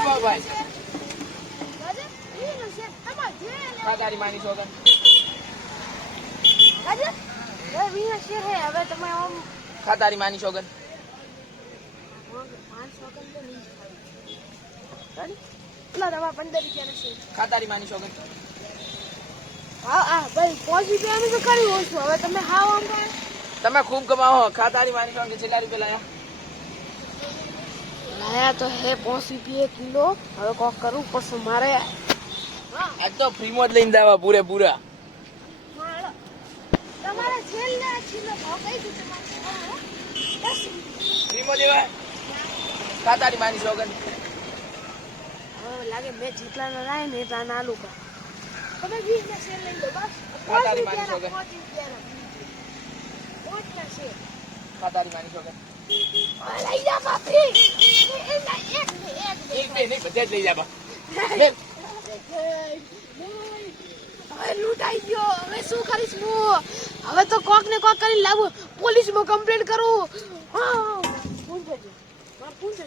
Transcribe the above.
કમાવ ભાઈ તારી માની સોગન હવે તમે આમ તારી માની સોગન તમારા 15 રૂપિયા છે તારી માની સોગન હા ભાઈ 5 રૂપિયા અમે તો કરી ઓછું હવે તમે હાવ આમ તમે ખૂબ કમાવો તારી માની સોગન કેટલા રૂપિયા લાયા તો હે 5 રૂપિયા કિલો હવે કોક કરવું પડશે મારે આજ તો ફ્રીમાં જ લઈને દેવા પૂરેપૂરા તમારે છેલ્લે કિલો ભાવ કઈ દીધું ફ્રીમાં દેવા તારી માની સોગન હવે લાગે મેં જેટલા ના લાય ને એટલા ના આલુ કા તમે 20 ના શેર લઈ લો બસ તારી માની સોગન તારી માની સોગન લઈ જા બાપી એક બે નહીં બધે જ લઈ જા બા હવે લૂંટાઈ ગયો હવે શું કરીશ હું હવે તો કોક ને કોક કરી લાવું પોલીસમાં કમ્પ્લેન્ટ કરું હા પૂછજો